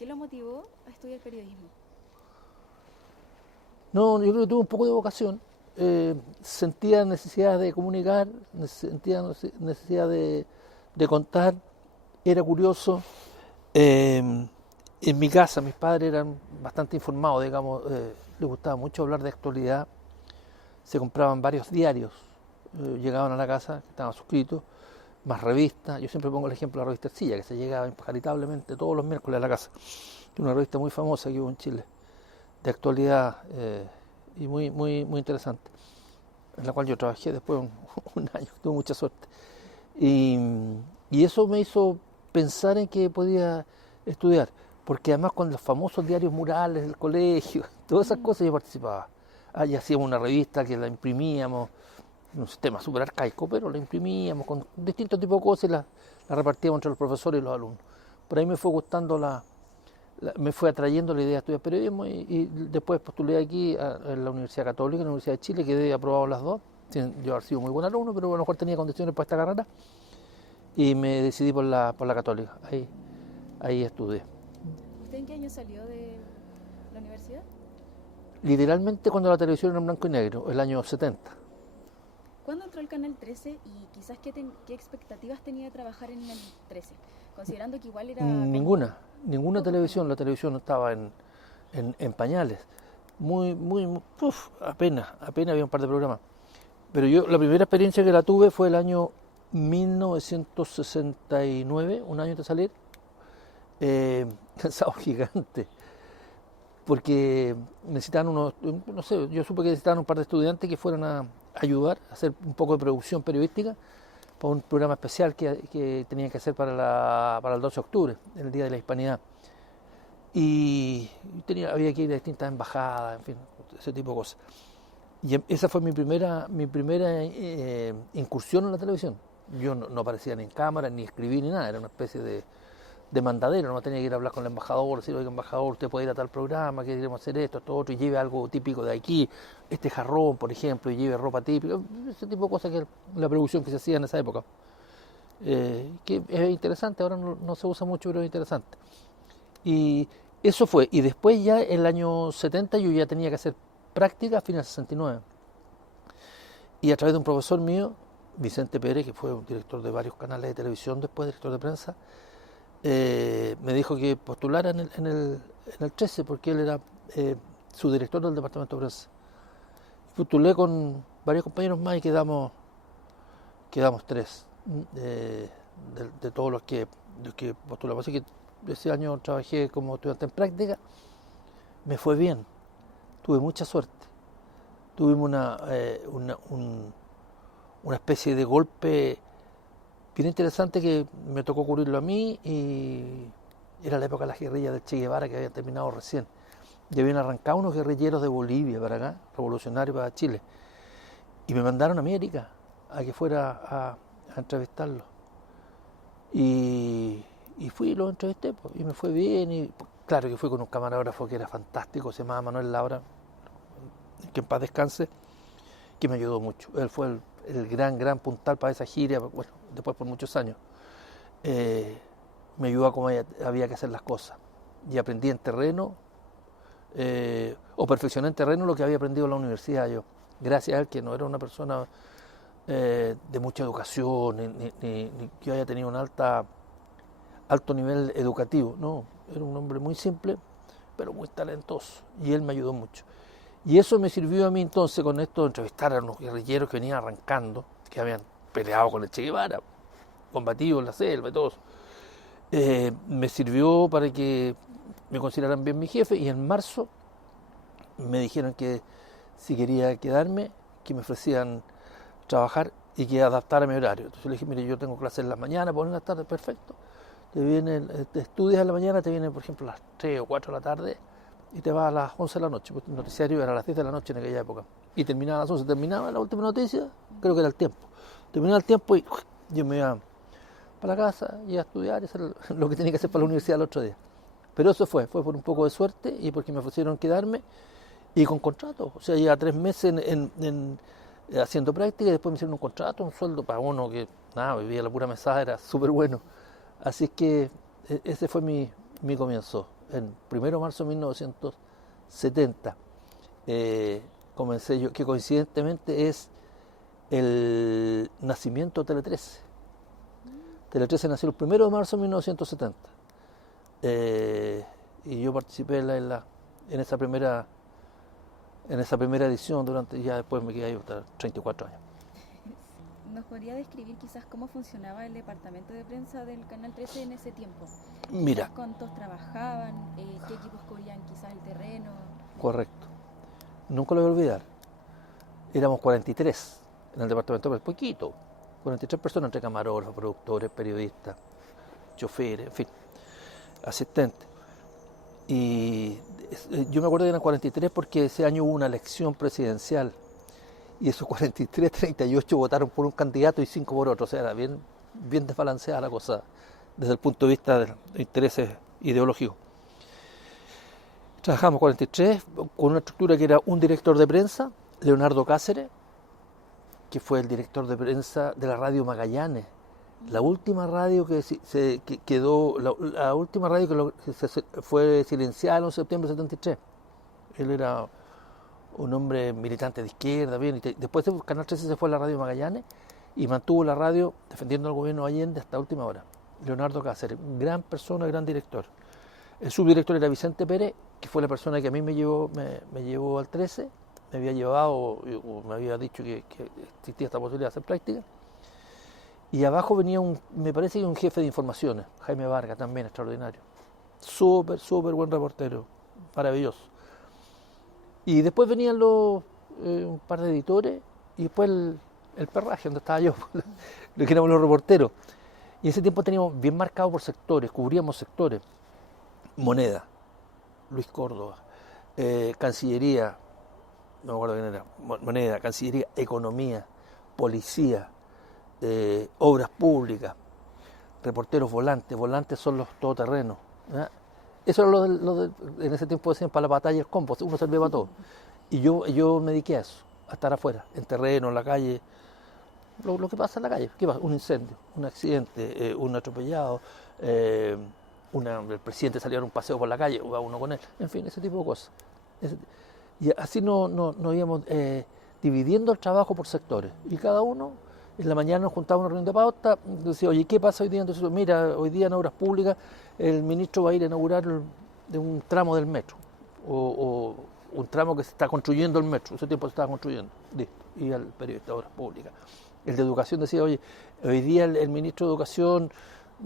¿Qué lo motivó a estudiar periodismo? No, yo creo que tuve un poco de vocación. Sentía necesidad de comunicar, sentía necesidad de contar, era curioso. En mi casa mis padres eran bastante informados, digamos, les gustaba mucho hablar de actualidad, se compraban varios diarios, llegaban a la casa, que estaban suscritos, más revistas. Yo siempre pongo el ejemplo de la revista Ercilla, que se llegaba charitablemente todos los miércoles a la casa, una revista muy famosa que hubo en Chile, de actualidad y muy interesante, en la cual yo trabajé después un año, tuve mucha suerte. Y, y eso me hizo pensar en que podía estudiar, porque además con los famosos diarios murales del colegio, todas esas cosas yo participaba. Allí hacíamos una revista que la imprimíamos, un sistema súper arcaico, pero la imprimíamos con distintos tipos de cosas y la repartíamos entre los profesores y los alumnos. Por ahí me fue gustando me fue atrayendo la idea de estudiar periodismo y después postulé aquí en la Universidad Católica, en la Universidad de Chile, quedé aprobado las dos, sin yo haber sido muy buen alumno, pero a lo mejor tenía condiciones para esta carrera y me decidí por la Católica, ahí estudié. ¿Usted en qué año salió de la universidad? Literalmente cuando la televisión era en blanco y negro, el año 70. ¿Cuándo entró el Canal 13 y quizás qué expectativas tenía de trabajar en el 13? Considerando que igual era como Ninguna poco televisión, tiempo. la televisión estaba en pañales, apenas había un par de programas. Pero yo, la primera experiencia que la tuve fue el año 1969, un año antes de salir, cansado gigante, porque necesitaban no sé, yo supe que necesitaban un par de estudiantes que fueran a ayudar a hacer un poco de producción periodística para un programa especial que tenían que hacer para el 12 de octubre, el Día de la Hispanidad. Y había que ir a distintas embajadas, en fin, ese tipo de cosas. Y esa fue mi primera incursión en la televisión. Yo no aparecía ni en cámara, ni escribí, ni nada. Era una especie de mandadero. No tenía que ir a hablar con el embajador, decir, oiga, embajador, usted puede ir a tal programa, que queremos hacer esto otro, y lleve algo típico de aquí, este jarrón, por ejemplo, y lleve ropa típica. Ese tipo de cosas que la producción que se hacía en esa época. Que es interesante, ahora no se usa mucho, pero es interesante. Y eso fue. Y después ya en el año 70 yo ya tenía que hacer práctica a fines del 69. Y a través de un profesor mío, Vicente Pérez, que fue un director de varios canales de televisión, después director de prensa, me dijo que postulara en el 13 porque él era su director del departamento de prensa. Postulé con varios compañeros más y quedamos tres de todos los que postulamos. Así que ese año trabajé como estudiante en práctica, me fue bien, tuve mucha suerte. Tuvimos una especie de golpe bien interesante que me tocó cubrirlo a mí y era la época de las guerrillas del Che Guevara que habían terminado recién. Y habían arrancado unos guerrilleros de Bolivia para acá, revolucionarios para Chile. Y me mandaron a América a que fuera a entrevistarlos. Y fui y los entrevisté, pues, y me fue bien. Y claro que fui con un camarógrafo que era fantástico, se llamaba Manuel Labra, que en paz descanse, que me ayudó mucho. Él fue el gran puntal para esa gira, bueno, después por muchos años. Me ayudó a cómo había que hacer las cosas. Y aprendí en terreno, o perfeccioné en terreno lo que había aprendido en la universidad yo. Gracias a él, que no era una persona de mucha educación, ni que haya tenido un alto nivel educativo. No, era un hombre muy simple, pero muy talentoso. Y él me ayudó mucho. Y eso me sirvió a mí entonces con esto de entrevistar a unos guerrilleros que venían arrancando, que habían peleado con el Che Guevara, combatido en la selva y todo eso. Me sirvió para que me consideraran bien mi jefe y en marzo me dijeron que si quería quedarme, que me ofrecían trabajar y que adaptara mi horario. Entonces le dije, mire, yo tengo clases en la mañana, por en la tarde, perfecto. Te estudias en la mañana, te viene por ejemplo a las 3 o 4 de la tarde y te vas a las 11 de la noche, porque el noticiario era a las 10 de la noche en aquella época. Y terminaba a las 11, terminaba la última noticia, creo que era el tiempo. Terminaba el tiempo y yo me iba para la casa y a estudiar y hacer lo que tenía que hacer para la universidad el otro día. Pero eso fue por un poco de suerte y porque me ofrecieron quedarme y con contrato. O sea, lleva 3 meses haciendo práctica y después me hicieron un contrato, un sueldo para uno que, nada, vivía la pura mesada, era súper bueno. Así es que ese fue mi comienzo en 1 de marzo de 1970, comencé yo, que coincidentemente es el nacimiento de Tele 13. Tele 13 nació el 1 de marzo de 1970. Y yo participé en esa primera edición durante, ya después me quedé ahí hasta 34 años. ¿Nos podría describir quizás cómo funcionaba el departamento de prensa del Canal 13 en ese tiempo? Mira. Quizás ¿cuántos trabajaban? ¿Qué equipos cubrían quizás el terreno? Correcto. Nunca lo voy a olvidar. Éramos 43 en el departamento, pues poquito. 43 personas entre camarógrafos, productores, periodistas, choferes, en fin, asistentes. Y yo me acuerdo que eran 43 porque ese año hubo una elección presidencial. Y esos 43, 38 votaron por un candidato y 5 por otro. O sea, era bien desbalanceada la cosa desde el punto de vista de los intereses ideológicos. Trabajamos 43 con una estructura que era un director de prensa, Leonardo Cáceres, que fue el director de prensa de la radio Magallanes. La última radio que quedó, la última radio que fue silenciada el 11 de septiembre de 73. Él era un hombre militante de izquierda, bien, y después el Canal 13 se fue a la radio Magallanes y mantuvo la radio defendiendo al gobierno Allende hasta última hora. Leonardo Cáceres, gran persona, gran director. El subdirector era Vicente Pérez, que fue la persona que a mí me llevó al 13, me había llevado o me había dicho que existía esta posibilidad de hacer práctica. Y abajo venía me parece que un jefe de informaciones, Jaime Vargas, también extraordinario. Súper buen reportero, maravilloso. Y después venían un par de editores y después el perraje, donde estaba yo, lo que éramos los reporteros. Y en ese tiempo teníamos bien marcado por sectores, cubríamos sectores. Moneda, Luis Córdoba, Cancillería, no me acuerdo quién era, Moneda, Cancillería, Economía, Policía, Obras Públicas, reporteros volantes son los todoterrenos. ¿Verdad? Eso era en ese tiempo decían para la batalla el compo, uno servía para todo. Y yo me dediqué a eso, a estar afuera, en terreno, en la calle, lo que pasa en la calle. ¿Qué pasa? Un incendio, un accidente, un atropellado, el presidente salió a un paseo por la calle, o va uno con él, en fin, ese tipo de cosas. Y así nos íbamos dividiendo el trabajo por sectores. Y cada uno, en la mañana nos juntaba una reunión de pauta, decía, oye, ¿qué pasa hoy día? Entonces, mira, hoy día en Obras Públicas el ministro va a ir a inaugurar de un tramo del metro, o un tramo que se está construyendo el metro, ese tiempo se estaba construyendo, listo, y al periodista de Obras Públicas. El de Educación decía, oye, hoy día el ministro de Educación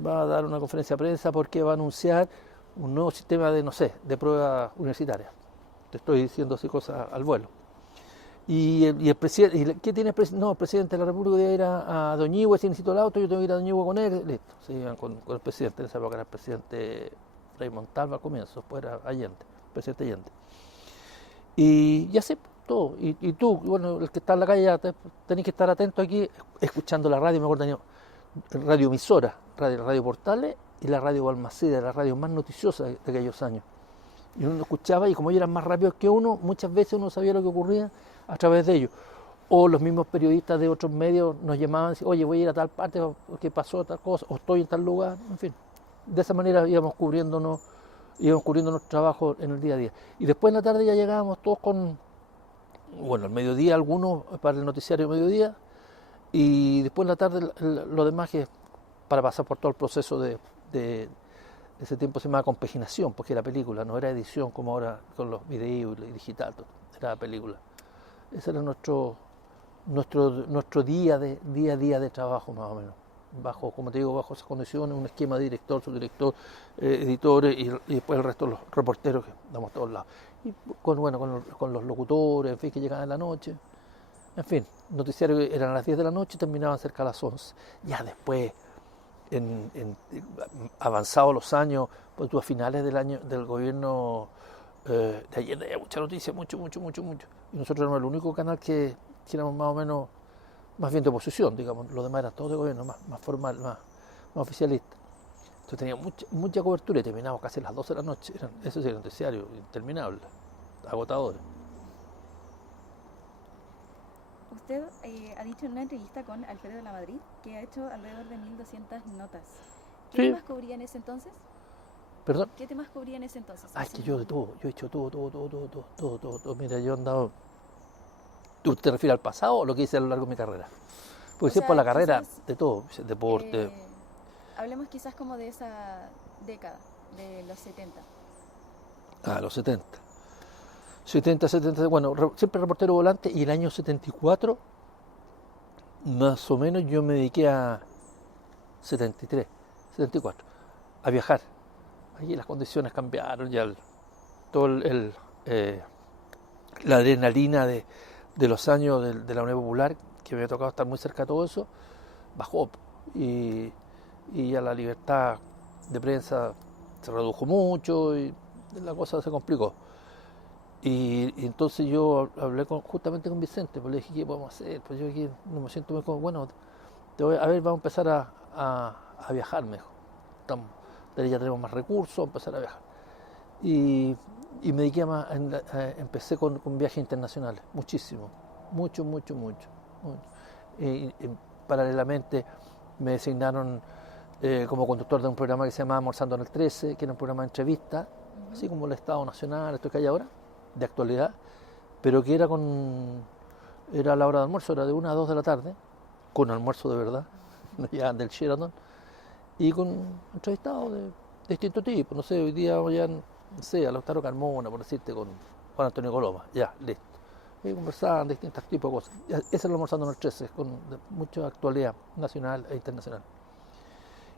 va a dar una conferencia de prensa porque va a anunciar un nuevo sistema de pruebas universitarias. Te estoy diciendo así cosas al vuelo. Y el presidente, ¿qué tiene el presidente? No, el presidente de la República debe ir a Doñihue, si necesito el auto, yo tengo que ir a Doñihue con él, listo. Se iban con el presidente, en esa época era el presidente Frei Montalva al comienzo, después era Allende, presidente Allende. Y así, todo. Y tú, bueno, el que está en la calle, ya tenés que estar atento aquí, escuchando la radio, me acuerdo, tenía radioemisora, Radio Portales y la Radio Balmaceda, la radio más noticiosa de aquellos años. Y uno escuchaba y como ellos eran más rápidos que uno, muchas veces uno sabía lo que ocurría a través de ellos. O los mismos periodistas de otros medios nos llamaban y decían, oye, voy a ir a tal parte porque pasó tal cosa, o estoy en tal lugar, en fin. De esa manera íbamos cubriendo nuestro trabajo en el día a día. Y después en la tarde ya llegábamos todos al mediodía algunos para el noticiario mediodía, y después en la tarde lo demás que para pasar por todo el proceso de ese tiempo se llamaba compaginación, porque era película, no era edición como ahora con los videos y digital, era película. Ese era nuestro día a día de trabajo más o menos. Como te digo, bajo esas condiciones, un esquema de director, subdirector, editores y después el resto de los reporteros que damos a todos lados. Y con los locutores, en fin, que llegaban en la noche. En fin, noticiarios eran a las 10 de la noche y terminaban cerca a las 11. Ya después, avanzados los años, pues tú a finales del gobierno de Allende había mucha noticia, mucho. Y nosotros éramos el único canal que éramos más o menos, más bien de oposición, digamos. Los demás eran todos de gobierno, más formal, más oficialista. Entonces teníamos mucha cobertura y terminábamos casi a las 12 de la noche. Eso sí, era noticiario interminable, agotador. Usted ha dicho en una entrevista con Alfredo de la Madrid que ha hecho alrededor de 1.200 notas. ¿Qué temas cubría en ese entonces? ¿Perdón? ¿Qué temas cubría en ese entonces? Ah, es que yo de todo, yo he hecho todo. Mira, yo he andado... ¿Tú te refieres al pasado o lo que hice a lo largo de mi carrera? Porque O si es por sea, la carrera, quizás, de todo, deporte... hablemos quizás como de esa década, de los 70. Los 70. 70, bueno, siempre reportero volante, y el año 74, más o menos, yo me dediqué a 73, 74, a viajar. Allí las condiciones cambiaron, ya todo la adrenalina de los años de la Unión Popular, que me había tocado estar muy cerca de todo eso, bajó. Y ya la libertad de prensa se redujo mucho y la cosa se complicó. Y entonces yo hablé justamente con Vicente, pues le dije, ¿qué podemos hacer? Pues yo aquí no me siento muy como, bueno, a ver, vamos a empezar a viajar mejor. Ya tenemos más recursos, vamos a empezar a viajar. Y me dediqué empecé con viajes internacionales, muchísimo, mucho. Y paralelamente me designaron como conductor de un programa que se llamaba Almorzando en el 13, que era un programa de entrevista, así como el Estado Nacional, esto que hay ahora, de actualidad, pero que era a la hora de almuerzo, era de 1 a 2 de la tarde, con almuerzo de verdad, ya del Sheraton, y con entrevistados de distintos tipos. No sé, hoy día ya, no sé, a Lautaro Carmona, por decirte, con Juan Antonio Coloma, ya, listo. Y conversaban de distintos tipos de cosas. Ese es el Almorzando en el 13, con mucha actualidad nacional e internacional.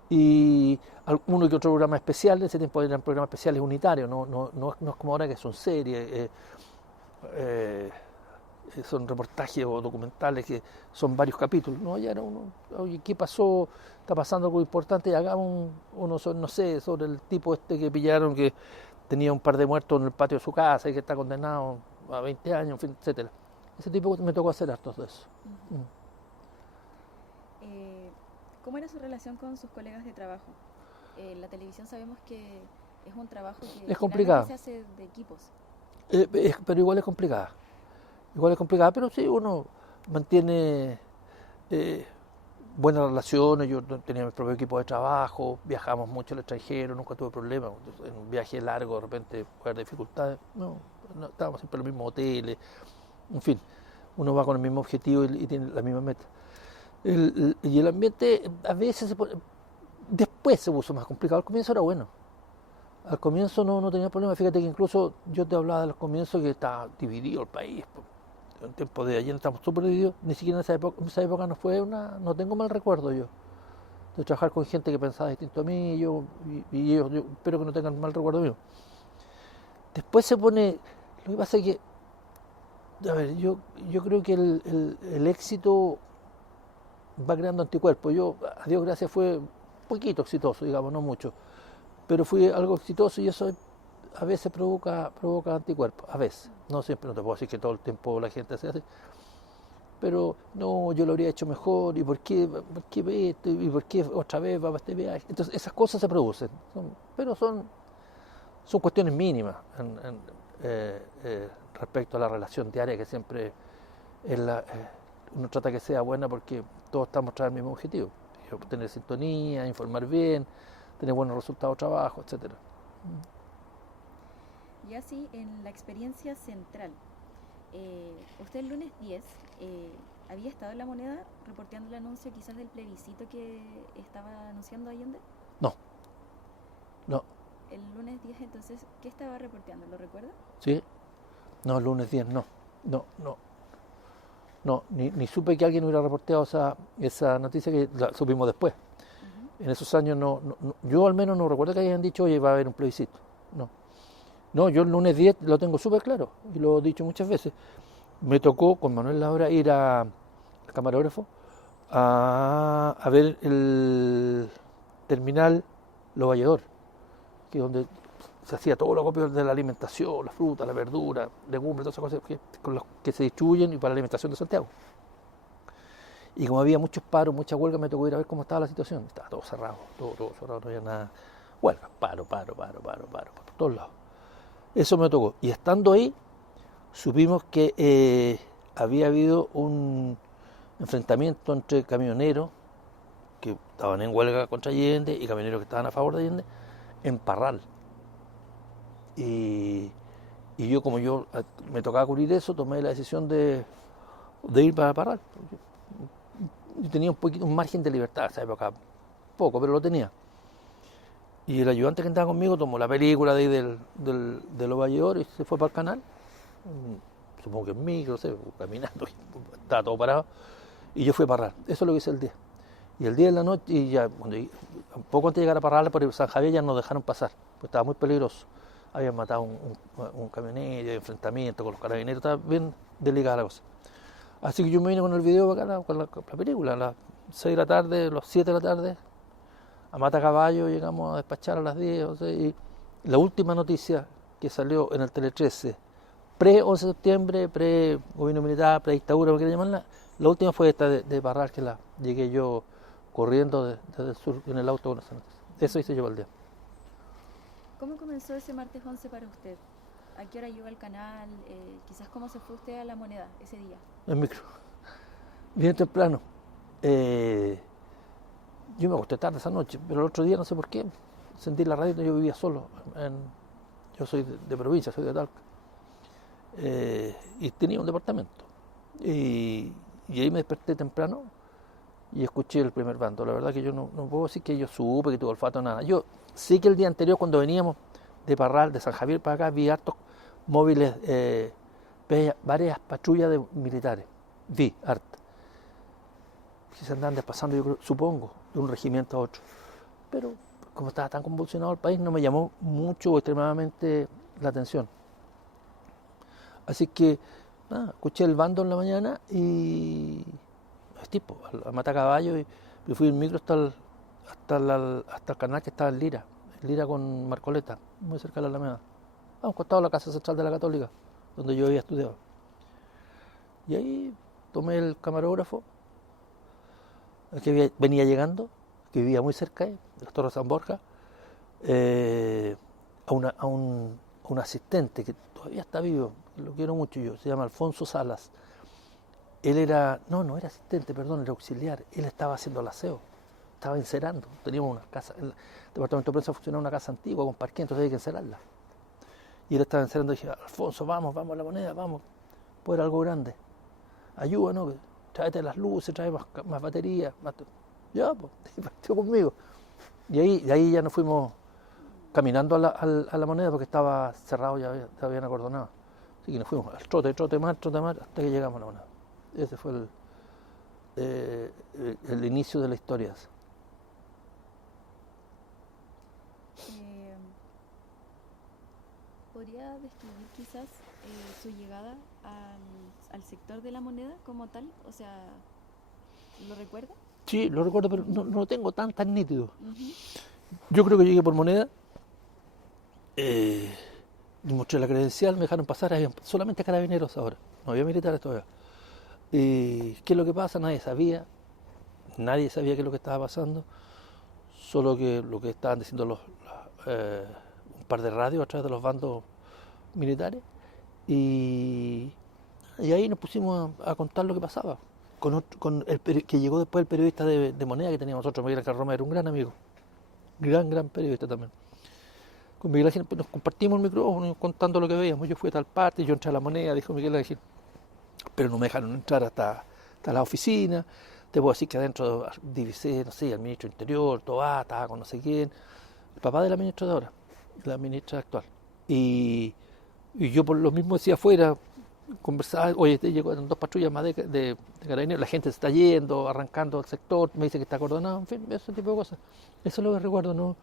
Y uno que otro programa especial, en ese tiempo eran programas especiales unitarios, no es como ahora que son series, son reportajes o documentales que son varios capítulos. No, ya era uno, oye, ¿qué pasó? Está pasando algo importante y hagamos uno, no sé, sobre el tipo este que pillaron que tenía un par de muertos en el patio de su casa y que está condenado a 20 años, en fin, etcétera. Ese tipo me tocó hacer hartos de eso. ¿Cómo era su relación con sus colegas de trabajo? En la televisión sabemos que es un trabajo que es complicado. Se hace de equipos. Pero igual es complicada. Pero sí, uno mantiene buenas relaciones. Yo tenía mi propio equipo de trabajo, viajamos mucho al extranjero, nunca tuve problemas. En un viaje largo de repente puede haber dificultades. No, estábamos siempre en los mismos hoteles. En fin, uno va con el mismo objetivo y tiene la misma meta. Y el ambiente a veces después se puso más complicado. Al comienzo era bueno. Al comienzo no tenía problema. Fíjate que incluso yo te hablaba de los comienzos que estaba dividido el país. En tiempo de ayer estamos súper divididos. Ni siquiera en esa época no tengo mal recuerdo yo de trabajar con gente que pensaba distinto a mí y yo espero que no tengan mal recuerdo mío. Después se pone, lo que pasa es que, a ver, yo creo que el éxito va creando anticuerpos. Yo, a Dios gracias, fue un poquito exitoso, digamos, no mucho, pero fui algo exitoso y eso a veces provoca anticuerpos, a veces, no siempre, no te puedo decir que todo el tiempo la gente se hace, pero no, yo lo habría hecho mejor, y por qué esto, y por qué otra vez va a este viaje. Entonces esas cosas se producen, pero son cuestiones mínimas respecto a la relación diaria, que siempre es uno trata que sea buena porque todos estamos tras el mismo objetivo, tener sintonía, informar bien, tener buenos resultados de trabajo, etcétera. Y así, en la experiencia central, usted el lunes 10 había estado en La Moneda reporteando el anuncio quizás del plebiscito que estaba anunciando Allende. No. El lunes 10, entonces, ¿qué estaba reporteando? ¿Lo recuerda? Sí. No, el lunes 10 no, ni supe que alguien hubiera reporteado esa noticia, que la supimos después. En esos años yo al menos no recuerdo que hayan dicho, oye, va a haber un plebiscito. No, yo el lunes 10 lo tengo súper claro, y lo he dicho muchas veces. Me tocó con Manuel Laura ir al camarógrafo a ver el terminal Lo Valledor, que es donde se hacía todo lo acopio de la alimentación, la fruta, la verdura, legumbres, todas esas cosas que se distribuyen y para la alimentación de Santiago. Y como había muchos paros, mucha huelga, me tocó ir a ver cómo estaba la situación. Estaba todo cerrado, no había nada. Huelga, paro, por todos lados. Eso me tocó. Y estando ahí, supimos que había habido un enfrentamiento entre camioneros que estaban en huelga contra Allende y camioneros que estaban a favor de Allende en Parral, Y yo, como me tocaba cubrir eso, tomé la decisión de ir para Parral. Yo tenía un margen de libertad en esa época, poco, pero lo tenía. Y el ayudante que andaba conmigo tomó la película de ahí de los Valledores y se fue para el canal. Supongo que en micro, no sé, caminando, estaba todo parado. Y yo fui a Parral. Eso es lo que hice el día. Y el día de la noche, y ya, un poco antes de llegar a Parral, por San Javier ya nos dejaron pasar, pues estaba muy peligroso. Habían matado un camionero, enfrentamiento con los carabineros, estaba bien delicada la cosa. Así que yo me vine con el video acá, con la película, a las 6 de la tarde, a las 7 de la tarde, a Matacaballo, llegamos a despachar a las 10, o sea, y la última noticia que salió en el Tele 13, pre-11 de septiembre, pre-gobierno militar, pre-dictadura, como quieran llamarla, la última fue esta de Parral, que llegué yo corriendo desde el sur en el auto con esa noticia. Eso hice yo al día. ¿Cómo comenzó ese martes 11 para usted? ¿A qué hora llegó al canal? Quizás cómo se fue usted a La Moneda ese día. En micro. Bien temprano. Yo me acosté tarde esa noche, pero el otro día no sé por qué. Sentí la radio, yo vivía solo. Yo soy de provincia, soy de Talca. Y tenía un departamento. Y ahí me desperté temprano y escuché el primer bando. La verdad que yo no puedo decir que yo supe, que tuve olfato, nada. Yo sí que el día anterior, cuando veníamos de Parral, de San Javier para acá, vi hartos móviles, varias patrullas de militares. Vi hartas. Que se andaban despasando, yo creo, supongo, de un regimiento a otro. Pero como estaba tan convulsionado el país, no me llamó mucho o extremadamente la atención. Así que escuché el bando en la mañana y tipo, a Matacaballo, y fui en micro hasta el canal que estaba en Lira con Marcoleta, muy cerca de la Alameda, a un costado de la Casa Central de la Católica, donde yo había estudiado. Y ahí tomé el camarógrafo, el que venía llegando, que vivía muy cerca, de las Torres San Borja, a un asistente que todavía está vivo, lo quiero mucho yo, se llama Alfonso Salas. Él era, no era asistente, perdón, era auxiliar. Él estaba haciendo el aseo, estaba encerando. Teníamos una casa, el departamento de prensa funcionaba en una casa antigua con parqué, entonces había que encerarla. Y él estaba encerrando y dije, Alfonso, vamos a La Moneda, vamos, puede algo grande. Ayúdanos, tráete las luces, trae más baterías. Ya, pues, partió conmigo. Y de ahí ya nos fuimos caminando a la Moneda porque estaba cerrado, ya habían acordonado. Así que nos fuimos al trote más, hasta que llegamos a La Moneda. Ese fue el inicio de la historia. ¿Podría describir quizás su llegada al sector de La Moneda como tal? O sea, ¿lo recuerda? Sí, lo recuerdo, pero no lo tengo tan nítido. Uh-huh. Yo creo que llegué por Moneda, mostré la credencial, me dejaron pasar, había solamente carabineros ahora, no había militares todavía. ¿Qué es lo que pasa? Nadie sabía qué es lo que estaba pasando, solo que lo que estaban diciendo un par de radios a través de los bandos militares, y ahí nos pusimos a contar lo que pasaba, que llegó después el periodista de Moneda que teníamos nosotros, Miguel Ángel Romero, era un gran amigo, gran periodista también. Con Miguel Ángel nos compartimos el micrófono contando lo que veíamos. Yo fui a tal parte, yo entré a La Moneda, dijo Miguel Ángel, pero no me dejaron entrar hasta la oficina. Te puedo decir que adentro divisé, no sé, al ministro Interior, Tobá, estaba con no sé quién, el papá de la ministra de ahora, la ministra actual. Y yo por lo mismo decía afuera, conversaba, oye, llegaron 2 patrullas más de carabineros, la gente se está yendo, arrancando al sector, me dice que está acordonado, en fin, ese tipo de cosas. Eso es lo que recuerdo, ¿no?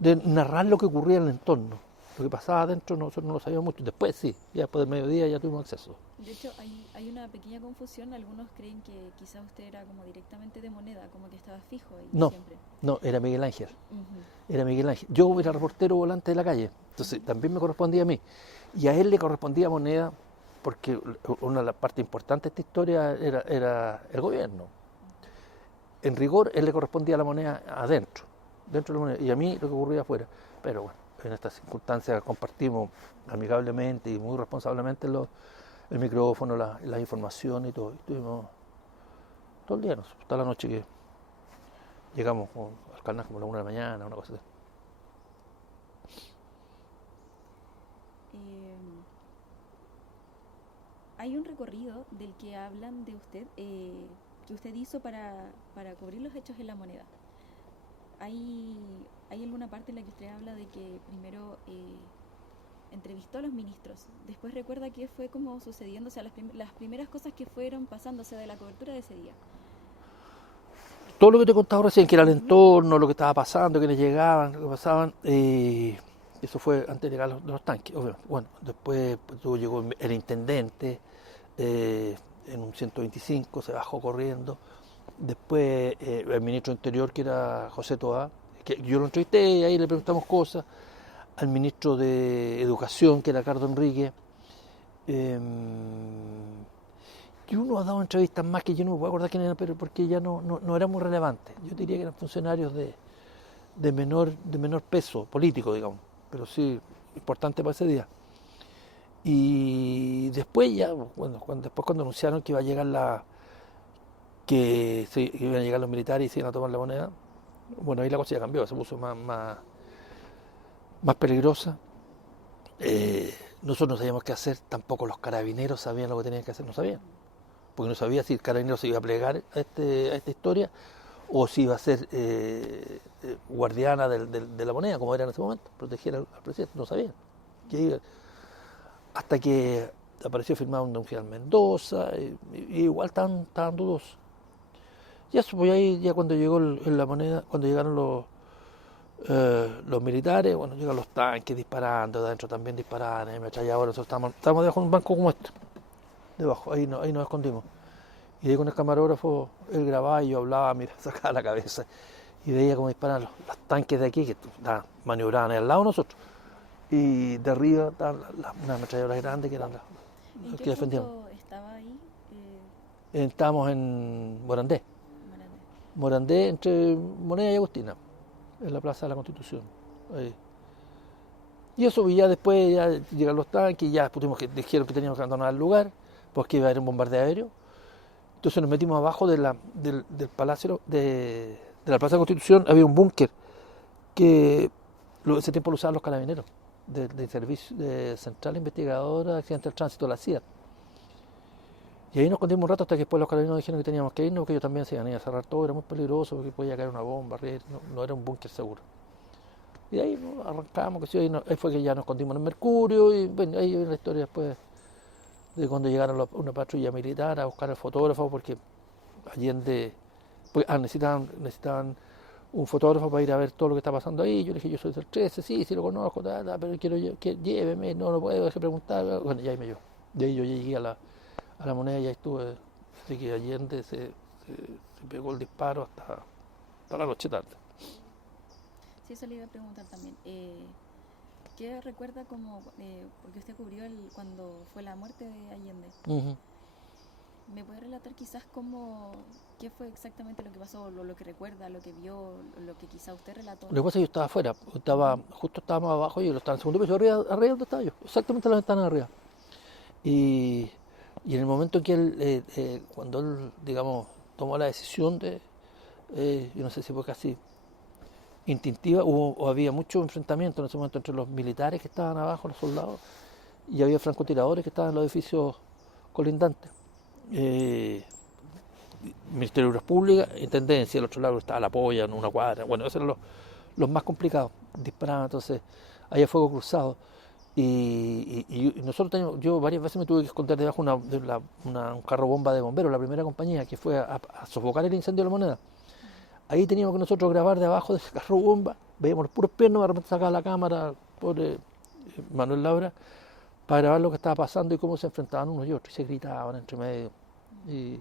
De narrar lo que ocurría en el entorno. Lo que pasaba adentro nosotros no lo sabíamos mucho. Después sí, ya después del mediodía ya tuvimos acceso. De hecho, hay una pequeña confusión. Algunos creen que quizás usted era como directamente de Moneda, como que estaba fijo ahí siempre. No, era Miguel Ángel. Uh-huh. Era Miguel Ángel. Yo era reportero volante de la calle, entonces también me correspondía a mí. Y a él le correspondía Moneda, porque una de las partes importantes de esta historia era el gobierno. En rigor, él le correspondía a La Moneda adentro, dentro de La Moneda, y a mí lo que ocurría afuera. Pero bueno, en estas circunstancias compartimos amigablemente y muy responsablemente el micrófono, la información y todo. Y estuvimos todo el día, hasta la noche que llegamos al canal como a la 1 de la mañana, una cosa así. hay un recorrido del que hablan de usted, que usted hizo para cubrir los hechos en La Moneda. ¿Hay alguna parte en la que usted habla de que primero entrevistó a los ministros, después recuerda qué fue como sucediendo, o sea, las primeras cosas que fueron pasándose de la cobertura de ese día? Todo lo que te he contado recién, que era el entorno, lo que estaba pasando, quiénes llegaban, lo que pasaban, eso fue antes de llegar los tanques. Bueno, después llegó el intendente en un 125, se bajó corriendo. Después el ministro de Interior, que era José Toá, que yo lo entrevisté y ahí le preguntamos cosas. Al ministro de Educación, que era Cardo Enrique. Y uno ha dado entrevistas más que yo no me puedo acordar quién era, pero porque ya no era muy relevante. Yo diría que eran funcionarios de menor peso político, digamos, pero sí importante para ese día. Y después ya, bueno, cuando anunciaron que iba a llegar iban a llegar los militares y se iban a tomar La Moneda, bueno, ahí la cosa ya cambió, se puso más peligrosa. Nosotros no sabíamos qué hacer, tampoco los carabineros sabían lo que tenían que hacer, no sabían, porque no sabía si el carabinero se iba a plegar a esta historia o si iba a ser guardiana de La Moneda, como era en ese momento, proteger al presidente, no sabían. Hasta que apareció firmado un denunciado en Mendoza, y igual estaban dudosos. Y eso, pues ahí ya cuando llegó La Moneda, cuando llegaron los militares, bueno, llegan los tanques disparando, de adentro también disparaban, ametralladoras. Nosotros estábamos debajo de un banco como este, debajo, ahí nos escondimos. Y de ahí con el camarógrafo, él grababa y yo hablaba, mira, sacaba la cabeza y veía cómo disparaban los tanques de aquí, que maniobraban al lado de nosotros. Y de arriba estaban unas ametralladoras grandes que eran las que defendíamos. ¿En qué punto estaba ahí? Estábamos en Morandé, entre Moneda y Agustina, en la Plaza de la Constitución. Ahí. Y eso, y ya después ya llegaron los tanques, y ya dijeron que teníamos que abandonar el lugar, porque iba a haber un bombardeo aéreo. Entonces nos metimos abajo del palacio, de la Plaza de la Constitución, había un búnker que ese tiempo lo usaban los carabineros del Servicio de Central Investigadora de Accidentes del Tránsito, la CIA. Y ahí nos escondimos un rato hasta que después los carabineros dijeron que teníamos que irnos, porque ellos también se iban a ir a cerrar todo, era muy peligroso, porque podía caer una bomba, no era un búnker seguro. Y de ahí arrancamos, ahí fue que ya nos escondimos en el Mercurio, y bueno, ahí hay una historia después de cuando llegaron una patrulla militar a buscar al fotógrafo, porque Allende necesitaban un fotógrafo para ir a ver todo lo que está pasando ahí. Yo le dije, yo soy del 13, sí lo conozco, pero quiero que lléveme, no puedo, hay que preguntar. Bueno, ya ahí me llevó. De ahí yo llegué a la Moneda y ahí estuve, desde que Allende se pegó el disparo hasta la noche tarde. Sí, eso le iba a preguntar también. ¿Qué recuerda porque usted cubrió cuando fue la muerte de Allende? Uh-huh. ¿Me puede relatar quizás qué fue exactamente lo que pasó, lo que recuerda, lo que vio, lo que quizá usted relató? Lo que pasa es que yo estaba afuera, justo estábamos abajo y yo estaba en el segundo piso, arriba donde estaba yo, exactamente en la ventana de arriba. Y en el momento en que cuando él, digamos, tomó la decisión yo no sé si fue casi instintiva, había mucho enfrentamiento en ese momento entre los militares que estaban abajo, los soldados, y había francotiradores que estaban en los edificios colindantes. Ministerio de Obras Públicas, Intendencia, al otro lado estaba la polla en una cuadra, bueno, esos eran los más complicados, disparaban, entonces había fuego cruzado. Y nosotros yo varias veces me tuve que esconder debajo de un carro bomba de bomberos, la primera compañía que fue a sofocar el incendio de La Moneda. Ahí teníamos que nosotros grabar de abajo de ese carro bomba, veíamos los puros piernos, de repente sacaba la cámara por Manuel Laura para grabar lo que estaba pasando y cómo se enfrentaban unos y otros, y se gritaban entre medio, y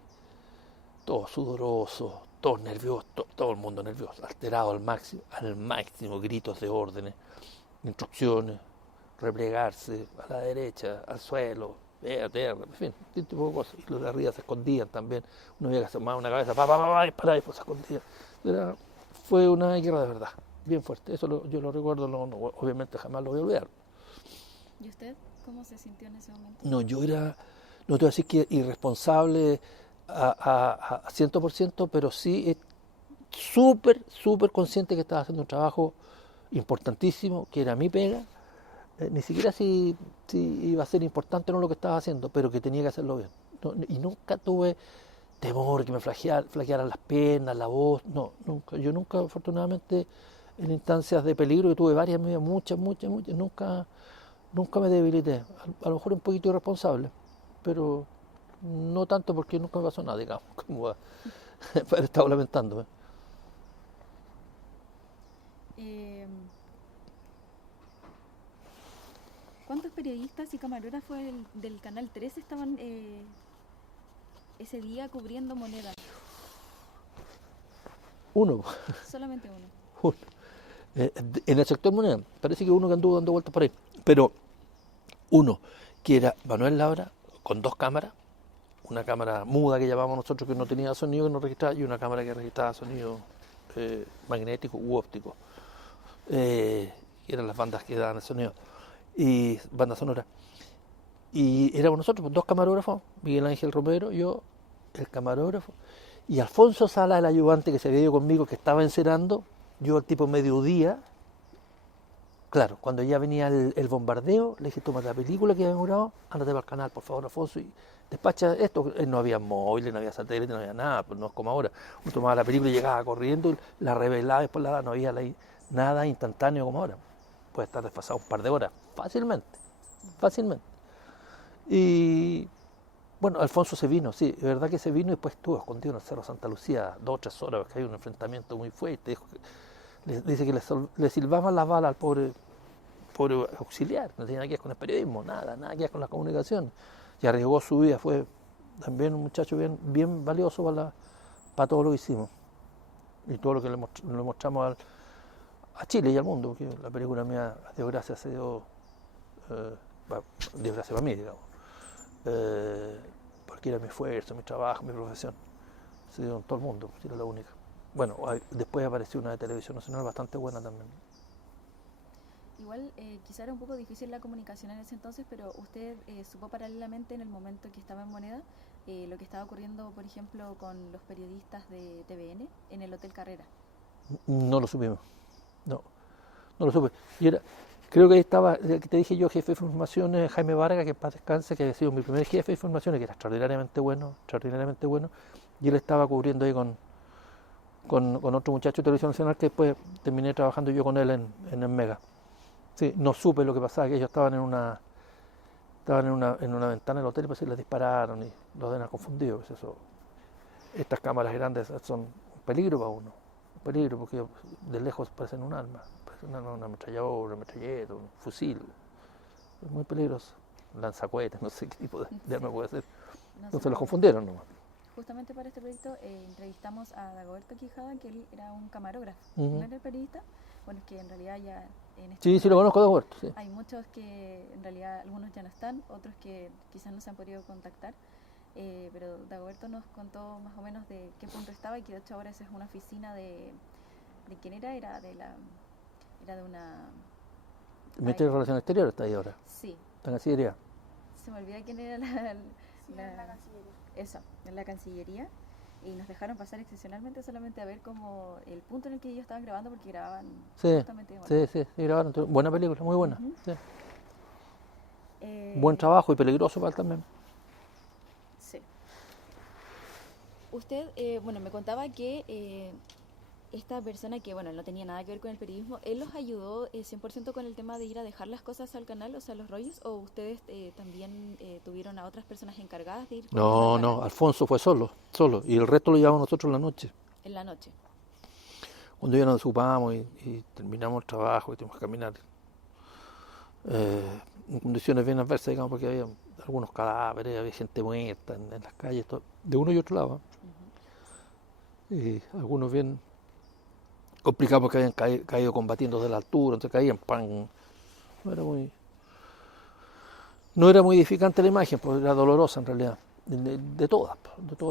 todos sudorosos, todos nerviosos, todo el mundo nervioso, alterado al máximo, gritos de órdenes, instrucciones, replegarse a la derecha, al suelo, a tierra, en fin, este tipo de cosas. Y los de arriba se escondían también, uno veía que se asomaba una cabeza, y después se escondía. Fue una guerra de verdad, bien fuerte, eso yo lo recuerdo, obviamente jamás lo voy a olvidar. ¿Y usted cómo se sintió en ese momento? No, yo no te voy a decir que irresponsable a 100%, pero sí súper consciente que estaba haciendo un trabajo importantísimo, que era mi pega, ni siquiera si iba a ser importante o no lo que estaba haciendo, pero que tenía que hacerlo bien. Y nunca tuve temor que me flaquearan las piernas, la voz, no, nunca. Yo nunca, afortunadamente, en instancias de peligro, que tuve varias, muchas, nunca me debilité. A lo mejor un poquito irresponsable, pero no tanto porque nunca me pasó nada, digamos, como para estar lamentándome. ¿Cuántos periodistas y camarógrafos del Canal 3 estaban ese día cubriendo Moneda? Uno. Solamente uno. Uno. En el sector Moneda, parece que uno que anduvo dando vueltas por ahí, pero uno, que era Manuel Labra, con 2 cámaras, una cámara muda que llamamos nosotros, que no tenía sonido, que no registraba, y una cámara que registraba sonido magnético u óptico, que eran las bandas que daban el sonido, y banda sonora. Y éramos nosotros, 2 camarógrafos, Miguel Ángel Romero, yo, el camarógrafo, y Alfonso Sala, el ayudante que se había ido conmigo, que estaba encerando. Yo al tipo mediodía, claro, cuando ya venía el bombardeo, le dije, toma la película que habíamos grabado, ándate para el canal, por favor, Alfonso, y despacha esto. No había móviles, no había satélite, no había nada, pues no es como ahora. Uno tomaba la película y llegaba corriendo, la revelaba, después la daba, no había nada instantáneo como ahora. Puede estar desfasado un par de horas, fácilmente. Y bueno, Alfonso se vino, sí, es verdad que se vino y después estuvo escondido en el Cerro Santa Lucía 2 o 3 horas, porque hay un enfrentamiento muy fuerte. Dice que le silbaban las balas al pobre auxiliar, no tenía nada que ver con el periodismo, nada que ver con la comunicación. Y arriesgó su vida, fue también un muchacho bien valioso para todo lo que hicimos. Y todo lo que le mostramos a Chile y al mundo, porque la película mía, Dios gracias, se dio, Dios gracias para mí, digamos. Porque era mi esfuerzo, mi trabajo, mi profesión. Se dio en todo el mundo, era la única. Bueno, después apareció una de Televisión Nacional bastante buena también. Igual, quizá era un poco difícil la comunicación en ese entonces, pero usted supo paralelamente en el momento que estaba en Moneda lo que estaba ocurriendo, por ejemplo, con los periodistas de TVN en el Hotel Carrera. No lo supimos, no lo supe. Creo que ahí estaba, que te dije yo, jefe de informaciones, Jaime Vargas, que en paz descanse, que había sido mi primer jefe de informaciones, que era extraordinariamente bueno, y él estaba cubriendo ahí con otro muchacho de Televisión Nacional, que después terminé trabajando yo con él en el Mega. Sí, no supe lo que pasaba, que ellos estaban en una ventana del hotel y pues les dispararon y los den confundidos. Pues eso, estas cámaras grandes son un peligro para uno, porque de lejos parecen un arma. Una ametralladora, una metralleta, un fusil. Es muy peligroso. Lanzacohetes, no sé qué tipo de arma puede ser. Entonces los confundieron nomás. Justamente para este proyecto entrevistamos a Dagoberto Quijada, que él era un camarógrafo, Uh-huh. no era el periodista. Bueno, es que en realidad ya en Sí, lo conozco, Dagoberto. Sí. Hay muchos que en realidad algunos ya no están, otros que quizás no se han podido contactar. Pero Dagoberto nos contó más o menos de qué punto estaba y que de hecho ahora esa es una oficina de quién era de una... Ministerio de Relaciones Exteriores está ahí ahora. Sí. Está en Cancillería. Se me olvida quién era la Cancillería. Eso, en la Cancillería. Y nos dejaron pasar excepcionalmente solamente a ver como el punto en el que ellos estaban grabando, porque grababan justamente de sí, grabaron. Buena película, muy buena. Uh-huh. Sí. Buen trabajo y peligroso para él también. Sí. Usted, me contaba que esta persona que, no tenía nada que ver con el periodismo, ¿él los ayudó 100% con el tema de ir a dejar las cosas al canal, o sea, los rollos? ¿O ustedes también tuvieron a otras personas encargadas de ir? No, Alfonso fue solo. Y el resto lo llevamos nosotros en la noche. En la noche. Cuando ya nos ocupamos y terminamos el trabajo y tuvimos que caminar en condiciones bien adversas, digamos, porque había algunos cadáveres, había gente muerta en las calles, de uno y otro lado. Uh-huh. Y algunos bien complicados porque habían caído combatiendo de la altura, entonces caían, ¡pam! No era muy edificante la imagen, porque era dolorosa en realidad, de todos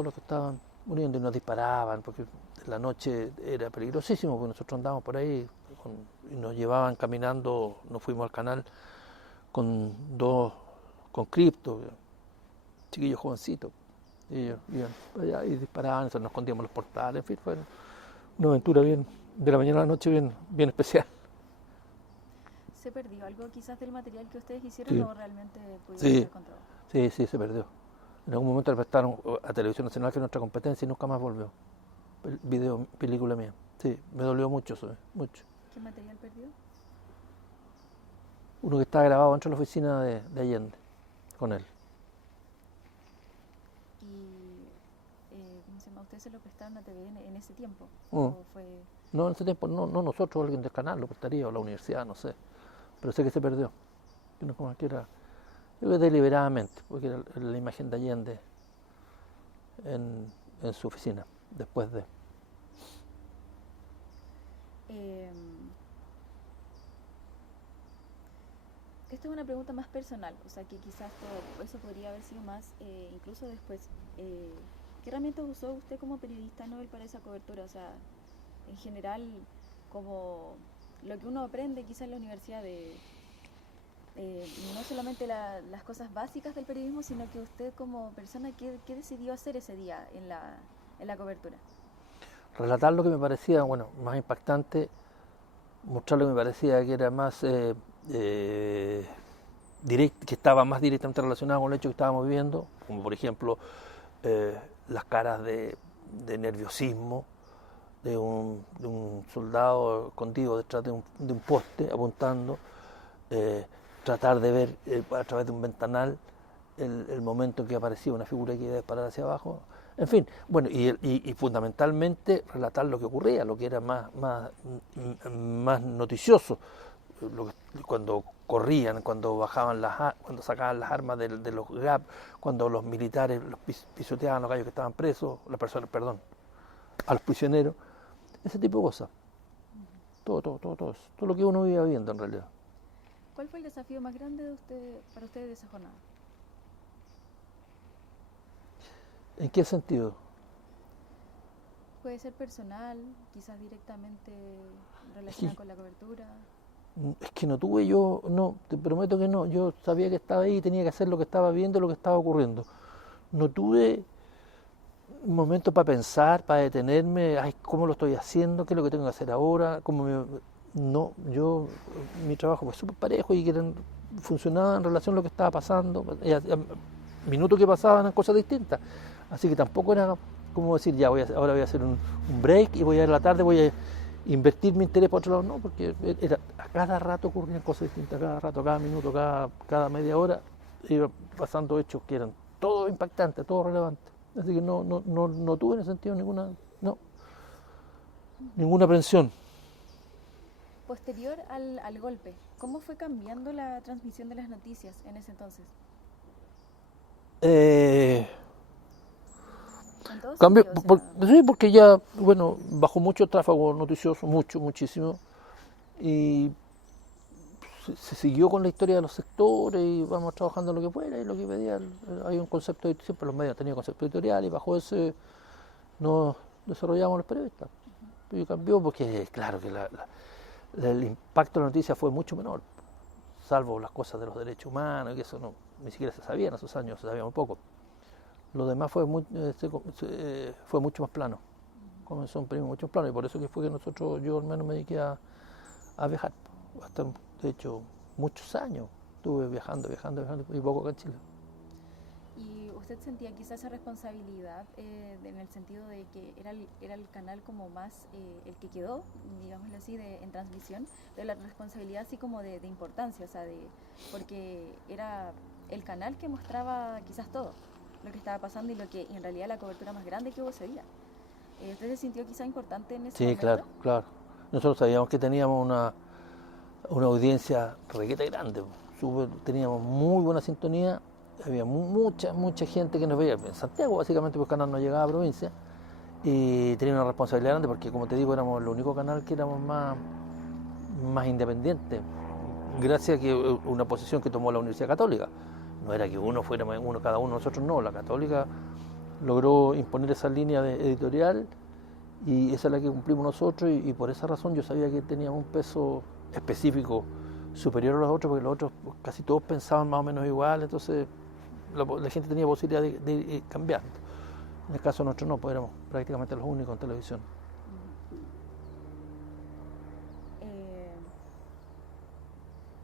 los que estaban muriendo, y nos disparaban, porque en la noche era peligrosísimo, porque nosotros andábamos por ahí y nos llevaban caminando, nos fuimos al canal con 2 conscriptos, chiquillos jovencitos, y ellos iban allá y disparaban, nosotros nos escondíamos en los portales, en fin, fue una aventura bien, de la mañana a la noche bien especial. ¿Se perdió algo quizás del material que ustedes hicieron Sí. o realmente pudieron Sí, ser encontrado? sí, sí, se perdió. En algún momento le prestaron a Televisión Nacional, que es nuestra competencia, y nunca más volvió. Película mía. Sí, me dolió mucho eso, mucho. ¿Qué material perdió? Uno que estaba grabado dentro de la oficina de Allende, con él. Y, ¿cómo se llama? ¿Ustedes se lo prestaron a TVN en ese tiempo? Mm. ¿O fue...? No, en ese tiempo, no nosotros, alguien del canal lo prestaría, o la universidad, no sé. Pero sé que se perdió. Que no como que era, yo creo que deliberadamente, porque era la imagen de Allende en su oficina, después de. Esta es una pregunta más personal, o sea que quizás todo eso podría haber sido más, incluso después. ¿Qué herramientas usó usted como periodista Nobel para esa cobertura? O sea, en general, como lo que uno aprende quizás en la universidad no solamente las cosas básicas del periodismo, sino que usted como persona, ¿qué decidió hacer ese día en la cobertura? Relatar lo que me parecía, bueno, más impactante, mostrar lo que me parecía que era más que estaba más directamente relacionado con el hecho que estábamos viviendo, como por ejemplo las caras de nerviosismo de un soldado escondido detrás de un poste apuntando, tratar de ver a través de un ventanal el momento en que aparecía una figura que iba a disparar hacia abajo. En fin, bueno, y fundamentalmente relatar lo que ocurría, lo que era más noticioso, cuando corrían, cuando bajaban cuando sacaban las armas de los GAP, cuando los militares los pisoteaban a los gallos que estaban presos, las personas, perdón, a los prisioneros, ese tipo de cosas. Todo eso, todo lo que uno iba viendo en realidad. ¿Cuál fue el desafío más grande para ustedes de esa jornada? ¿En qué sentido? Puede ser personal, quizás directamente relacionado con la cobertura. Es que no tuve te prometo que no, yo sabía que estaba ahí y tenía que hacer lo que estaba viendo, lo que estaba ocurriendo. No tuve un momento para pensar, para detenerme, ay, ¿cómo lo estoy haciendo? ¿Qué es lo que tengo que hacer ahora? Mi trabajo fue súper parejo y funcionaba en relación a lo que estaba pasando. Minutos que pasaban eran cosas distintas. Así que tampoco era como decir, ya ahora voy a hacer un break y voy a ir a la tarde, voy a invertir mi interés para otro lado. No, porque a cada rato ocurrían cosas distintas, cada rato, cada minuto, cada media hora iban pasando hechos que eran todo impactantes, todo relevantes. Así que no tuve en ese sentido ninguna aprensión. Posterior al golpe, ¿cómo fue cambiando la transmisión de las noticias en ese entonces? Cambió, sí, porque ya, bueno, bajó mucho el tráfico noticioso, muchísimo, y se siguió con la historia de los sectores y vamos trabajando en lo que fuera y lo que pedía. Hay un concepto, siempre los medios han tenido concepto editorial y bajo ese nos desarrollamos los periodistas. Y cambió porque, claro, que el impacto de la noticia fue mucho menor, salvo las cosas de los derechos humanos, que eso ni siquiera se sabía en esos años, se sabía muy poco. Lo demás fue mucho más plano, comenzó a imprimir mucho más plano y por eso que fue que yo al menos me dediqué a viajar, hasta, de hecho, muchos años estuve viajando y poco acá en Chile. ¿Y usted sentía quizá esa responsabilidad en el sentido de que era el canal como más el que quedó, digámoslo así, en transmisión, pero la responsabilidad así como de importancia, o sea, porque era el canal que mostraba quizás todo lo que estaba pasando y en realidad la cobertura más grande que hubo ese día? ¿Usted se sintió quizá importante en ese momento? Sí, claro. Nosotros sabíamos que teníamos una audiencia requeta grande, teníamos muy buena sintonía, había mucha gente que nos veía en Santiago, básicamente porque el canal no llegaba a provincia, y tenía una responsabilidad grande porque, como te digo, éramos el único canal que éramos más independientes, gracias a que una posición que tomó la Universidad Católica. No era que cada uno, nosotros no, la Católica logró imponer esa línea editorial y esa es la que cumplimos nosotros y por esa razón yo sabía que teníamos un peso específico superior a los otros, porque los otros casi todos pensaban más o menos igual, entonces la gente tenía posibilidad de ir cambiando. En el caso nuestro no, pues éramos prácticamente los únicos en televisión.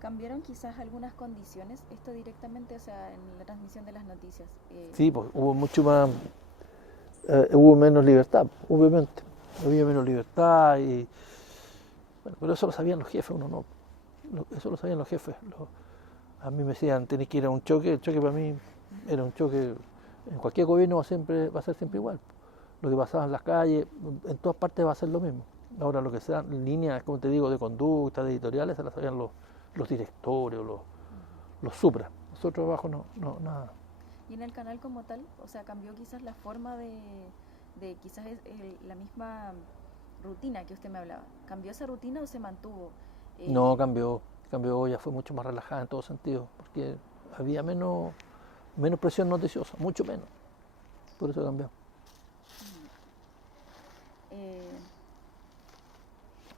¿Cambiaron quizás algunas condiciones? Esto directamente, o sea, en la transmisión de las noticias. Sí, pues hubo mucho más, hubo menos libertad, obviamente. Había menos libertad y... Bueno, pero eso lo sabían los jefes, uno no. Eso lo sabían los jefes. A mí me decían, tenés que ir a un choque. El choque para mí era un choque, en cualquier gobierno va a ser siempre igual. Lo que pasaba en las calles, en todas partes va a ser lo mismo. Ahora lo que sean líneas, como te digo, de conducta, de editoriales, se las sabían los directores, los supras. Nosotros abajo no, nada. Y en el canal como tal, o sea, cambió quizás la forma de quizás la misma rutina que usted me hablaba. ¿Cambió esa rutina o se mantuvo? No, cambió, ya fue mucho más relajada en todo sentido, porque había menos presión noticiosa, mucho menos. Por eso cambió.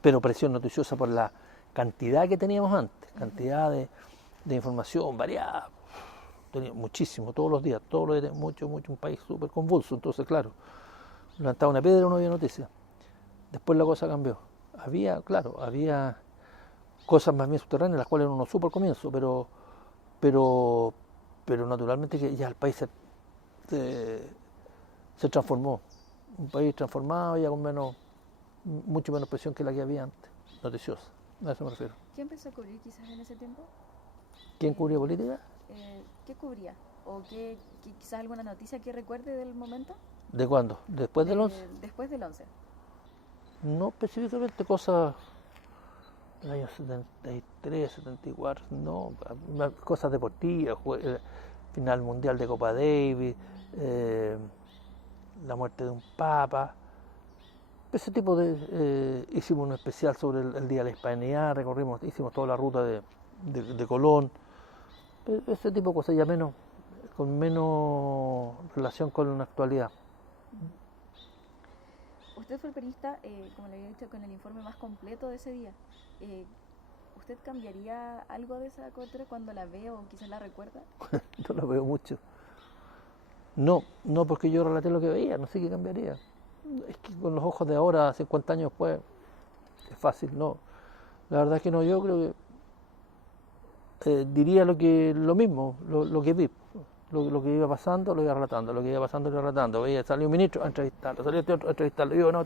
Pero presión noticiosa por la cantidad que teníamos antes, cantidad de información variada. Teníamos muchísimo, todos los días, mucho, un país súper convulso. Entonces, claro, levantaba una piedra y no había noticias. Después la cosa cambió. Había cosas más bien subterráneas, las cuales uno no supo al comienzo, pero naturalmente que ya el país se transformó. Un país transformado, ya con mucho menos presión que la que había antes, noticiosa. A eso me refiero. ¿Qué empezó a cubrir quizás en ese tiempo? ¿Quién cubría política? ¿Qué cubría? ¿O quizás alguna noticia que recuerde del momento? ¿De cuándo? ¿Después del 11? Después del 11. No específicamente cosas del año 73, 74, no, cosas deportivas, final mundial de Copa Davis, la muerte de un papa, ese tipo de... hicimos un especial sobre el Día de la Hispanidad, hicimos toda la ruta de Colón, ese tipo de cosas ya con menos relación con la actualidad. Usted fue el periodista, como le había dicho, con el informe más completo de ese día. ¿Usted cambiaría algo de esa cobertura cuando la ve o quizás la recuerda? No la veo mucho. No, porque yo relaté lo que veía, no sé qué cambiaría. Es que con los ojos de ahora, 50 años después, es fácil, no. La verdad es que no, yo creo que diría lo mismo, lo que vi. Lo que iba pasando, lo iba relatando, lo que iba pasando, lo iba relatando. Veía, salió un ministro a entrevistarlo, salió este otro a entrevistarlo. Yo no,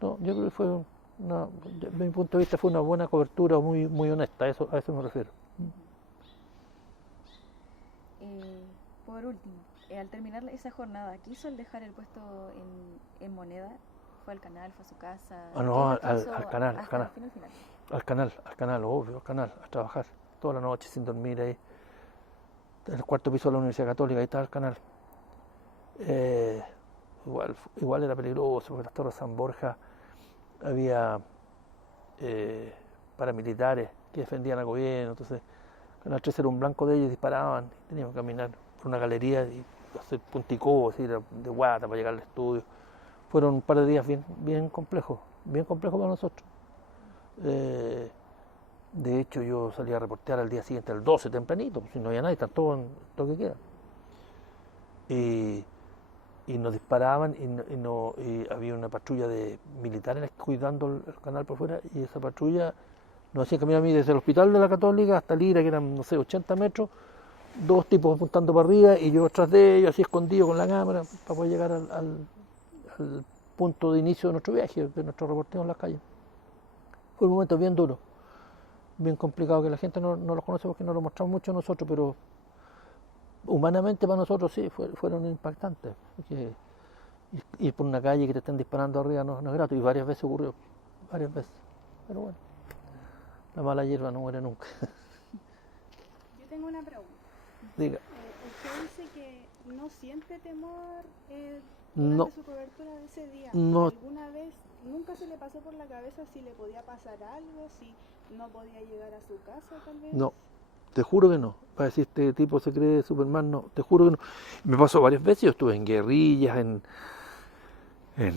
yo creo que fue desde mi punto de vista fue una buena cobertura, muy, muy honesta, a eso me refiero. Por último, al terminar esa jornada, ¿quiso el dejar el puesto en Moneda? ¿Fue al canal, fue a su casa? No, al canal, obvio, a trabajar toda la noche sin dormir ahí. En el cuarto piso de la Universidad Católica, ahí estaba el canal. Igual era peligroso, porque en las Torres San Borja había paramilitares que defendían al gobierno, entonces Canal 13 era un blanco de ellos, disparaban, teníamos que caminar por una galería y hacer punticos así de guata para llegar al estudio. Fueron un par de días bien complejos para nosotros. De hecho, yo salí a reportear al día siguiente, el 12, tempranito, pues, si no había nadie, están todos en toque de queda. Y nos disparaban y había una patrulla de militares cuidando el canal por fuera, y esa patrulla nos hacía caminar a mí desde el hospital de la Católica hasta Lira, que eran, 80 metros, dos tipos apuntando para arriba y yo atrás de ellos, así escondido con la cámara, para poder llegar al punto de inicio de nuestro viaje, de nuestro reporteo en las calles. Fue un momento bien duro, bien complicado, que la gente no lo conoce porque no lo mostramos mucho nosotros, pero humanamente para nosotros sí, fueron impactantes. Porque ir por una calle que te estén disparando arriba no es grato, y varias veces ocurrió, pero bueno, la mala hierba no muere nunca. Yo tengo una pregunta. Diga. Usted dice que no siente temor No. durante su cobertura de ese día. No. ¿Alguna vez nunca se le pasó por la cabeza si le podía pasar algo, si no podía llegar a su casa tal vez? No, te juro que no. Para decir este tipo se cree Superman, no, te juro que no. Me pasó varias veces, yo estuve en guerrillas, en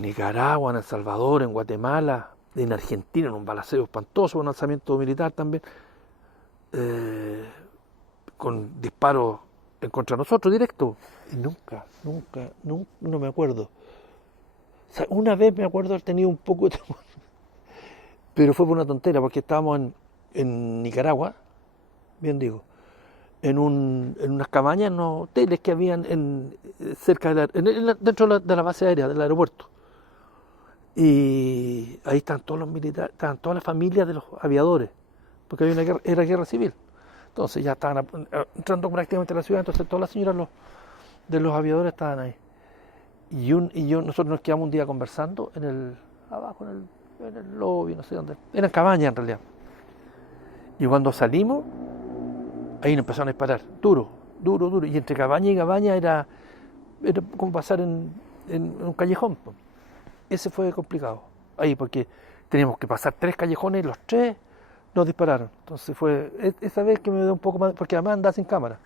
Nicaragua, en El Salvador, en Guatemala, en Argentina, en un balaceo espantoso, un alzamiento militar también, con disparos en contra de nosotros directo. Y nunca, no me acuerdo. O sea, una vez me acuerdo haber tenido un poco de temor, pero fue por una tontera, porque estábamos en Nicaragua, bien digo, en unas cabañas, en unos hoteles que habían cerca dentro de la base aérea, del aeropuerto. Y ahí están todos los militares, estaban todas las familias de los aviadores, porque había era guerra civil. Entonces ya estaban entrando prácticamente a la ciudad, entonces todas las señoras de los aviadores estaban ahí. Nosotros nos quedamos un día conversando abajo en el lobby, no sé dónde. Eran cabañas en realidad. Y cuando salimos, ahí nos empezaron a disparar, duro. Y entre cabaña y cabaña era como pasar en un callejón. Ese fue complicado. Ahí, porque teníamos que pasar 3 callejones y los 3 nos dispararon. Entonces fue esa vez que me dio un poco más, porque además andaba sin cámara.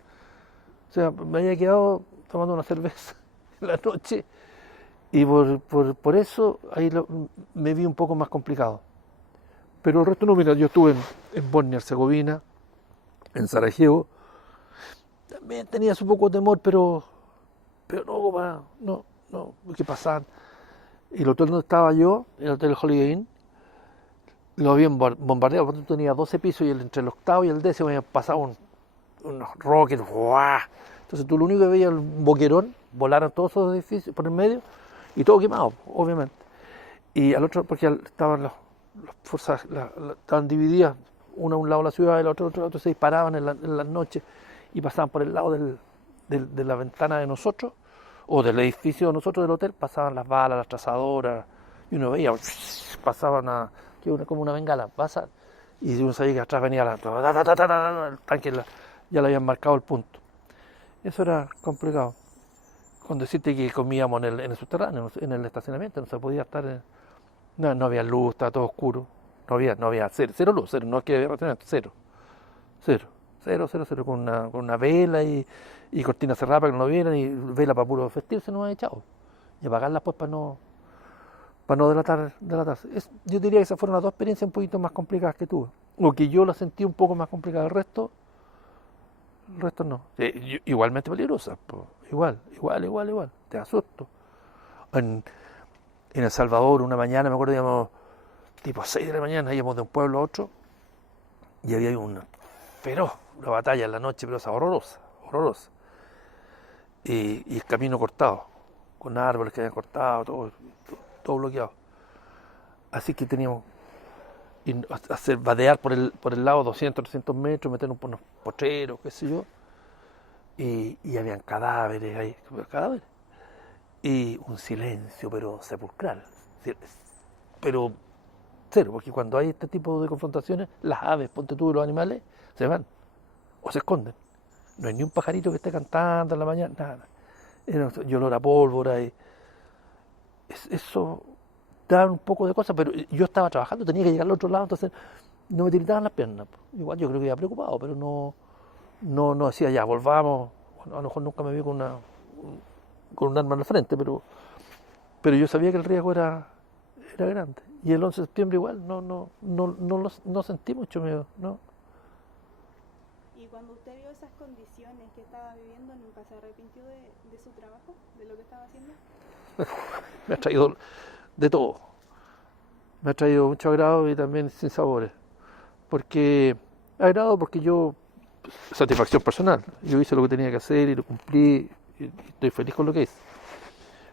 O sea, me había quedado tomando una cerveza en la noche y por eso ahí me vi un poco más complicado. Pero el resto no, mira, yo estuve en Bosnia-Herzegovina, en Sarajevo, también tenía su poco temor, pero no, ¿qué pasaba? Y el hotel donde estaba yo, el hotel Holiday Inn, lo habían bombardeado, porque tenía 12 pisos y entre el octavo y el 10 habían pasado unos rockets, ¡guau! Entonces tú lo único que veías era un boquerón, volaron todos esos edificios por el medio y todo quemado, obviamente. Y al otro, porque estaban las fuerzas, estaban divididas, una a un lado de la ciudad y la otra al otro, se disparaban en las noches y pasaban por el lado de la ventana de nosotros, o del edificio de nosotros del hotel, pasaban las balas, las trazadoras, y uno veía, pasaban como una bengala, pasa, y uno sabía que atrás venía el tanque, ya le habían marcado el punto. Eso era complicado. Con decirte que comíamos en el subterráneo, en el estacionamiento, no se podía estar, no había luz, estaba todo oscuro, no había cero luz, no es que había restaurante, cero, con una vela y cortina cerrada para que no lo vieran, y vela para puro vestirse, no me han echado. Y apagarlas pues para no delatarse. Yo diría que esas fueron las 2 experiencias un poquito más complicadas que tuve. O que yo las sentí un poco más complicadas. El resto no. Igualmente peligrosas. Igual. Te asusto. En El Salvador, una mañana, me acuerdo, íbamos tipo 6 de la mañana, íbamos de un pueblo a otro, y había una batalla en la noche, pero horrorosa. Y el camino cortado, con árboles que habían cortado, todo bloqueado. Así que teníamos hacer vadear por el lado 200, 300 metros, meternos por unos potreros, qué sé yo, y habían cadáveres ahí, y un silencio, pero sepulcral, pero cero, porque cuando hay este tipo de confrontaciones, las aves, ponte tú, los animales, se van o se esconden. No hay ni un pajarito que esté cantando en la mañana, nada. Y olor a pólvora, y eso da un poco de cosas, pero yo estaba trabajando, tenía que llegar al otro lado, entonces no me tiritaban las piernas. Igual yo creo que iba preocupado, pero no decía ya, volvamos. Bueno, a lo mejor nunca me vi con un arma en la frente, pero yo sabía que el riesgo era grande. Y el 11 de septiembre igual, no sentí mucho miedo, ¿no? Y cuando usted vio esas condiciones que estaba viviendo, ¿nunca se arrepintió de su trabajo, de lo que estaba haciendo? Me ha traído de todo. Me ha traído mucho agrado y también sinsabores. Porque yo, satisfacción personal, yo hice lo que tenía que hacer y lo cumplí y estoy feliz con lo que hice.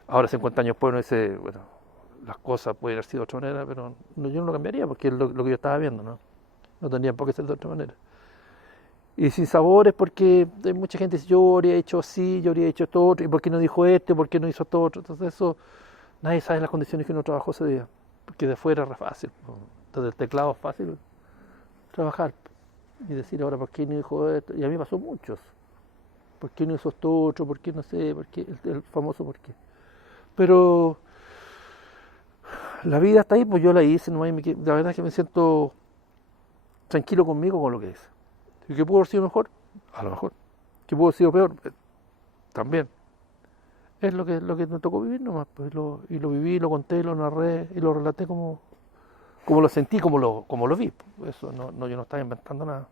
Ahora 50 años después uno dice, bueno, las cosas pueden haber sido de otra manera, pero yo no lo cambiaría porque es lo que yo estaba viendo, no tendría por qué ser de otra manera. Y sin sabores porque hay mucha gente que dice, yo habría hecho así, yo habría hecho esto otro, y por qué no dijo esto, por qué no hizo esto otro. Entonces eso, nadie sabe las condiciones que uno trabajó ese día, porque de afuera era fácil. Entonces el teclado es fácil trabajar y decir ahora por qué no dijo esto. Y a mí pasó muchos. ¿Por qué no hizo esto otro? ¿Por qué no sé? ¿Por qué? El famoso por qué. Pero la vida está ahí, pues yo la hice, la verdad es que me siento tranquilo conmigo con lo que hice. ¿Y qué pudo haber sido mejor? A lo mejor. ¿Qué pudo haber sido peor? También. Es lo que me tocó vivir nomás, pues, y lo viví, lo conté, lo narré y lo relaté como lo sentí, como lo vi. Eso yo no estaba inventando nada.